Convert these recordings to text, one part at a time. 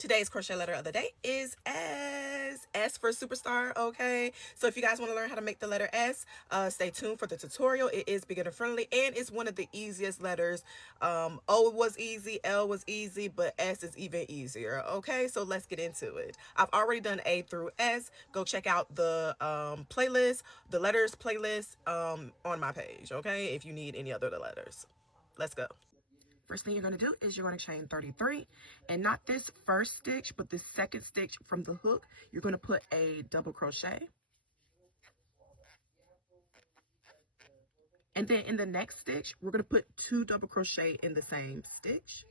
Today's crochet letter of the day is S. S for superstar, okay? So if you guys want to learn how to make the letter S, stay tuned for the tutorial. It is beginner friendly and it's one of the easiest letters. O was easy, L was easy, but S is even easier, okay? So let's get into it. I've already done A through S. Go check out the playlist, the letters playlist on my page, okay? If you need any other of the letters. Let's go. First thing you're going to do is you're going to chain 33, and not this first stitch, but this second stitch from the hook. You're going to put a double crochet, and then in the next stitch we're going to put 2 double crochet in the same stitch,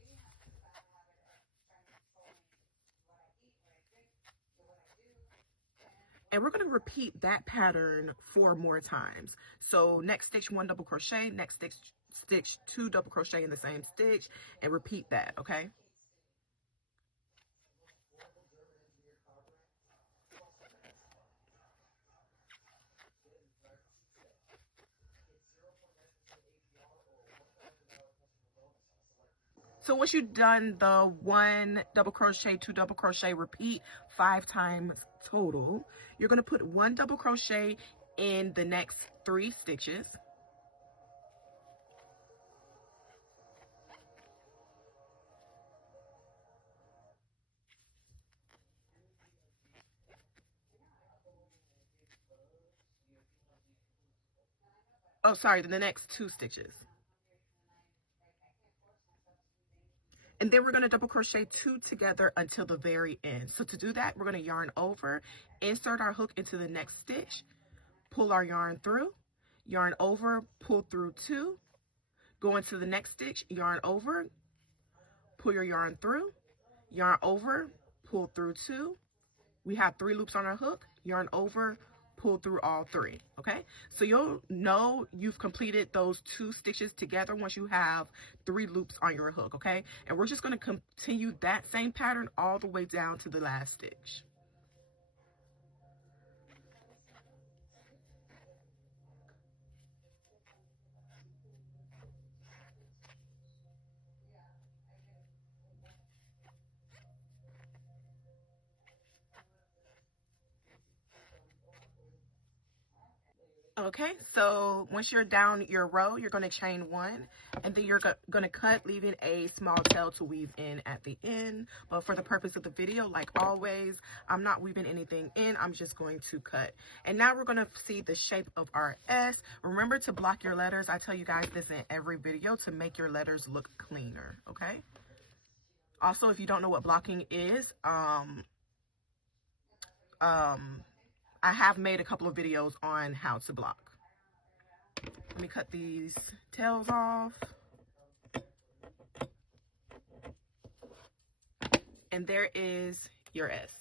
and we're going to repeat that pattern 4 more times. So next stitch 1 double crochet, next stitch 2 double crochet in the same stitch, and repeat that, okay? So once you've done the 1 double crochet, 2 double crochet, repeat 5 times total, you're going to put 1 double crochet in the next 3 stitches. Oh, sorry, the next 2 stitches. And then we're going to double crochet 2 together until the very end. So to do that, we're going to yarn over, insert our hook into the next stitch, pull our yarn through, yarn over, pull through 2, go into the next stitch, yarn over, pull your yarn through, yarn over, pull through 2. We have 3 loops on our hook, yarn over, pull through all 3, okay? So you'll know you've completed those 2 stitches together once you have 3 loops on your hook, okay? And we're just going to continue that same pattern all the way down to the last stitch. Okay, so once you're down your row, you're going to chain 1, and then you're going to cut, leaving a small tail to weave in at the end. But for the purpose of the video, like always, I'm not weaving anything in. I'm just going to cut. And now we're going to see the shape of our S. Remember to block your letters. I tell you guys this in every video to make your letters look cleaner, okay? Also, if you don't know what blocking is, I have made a couple of videos on how to block. Let me cut these tails off. And there is your S.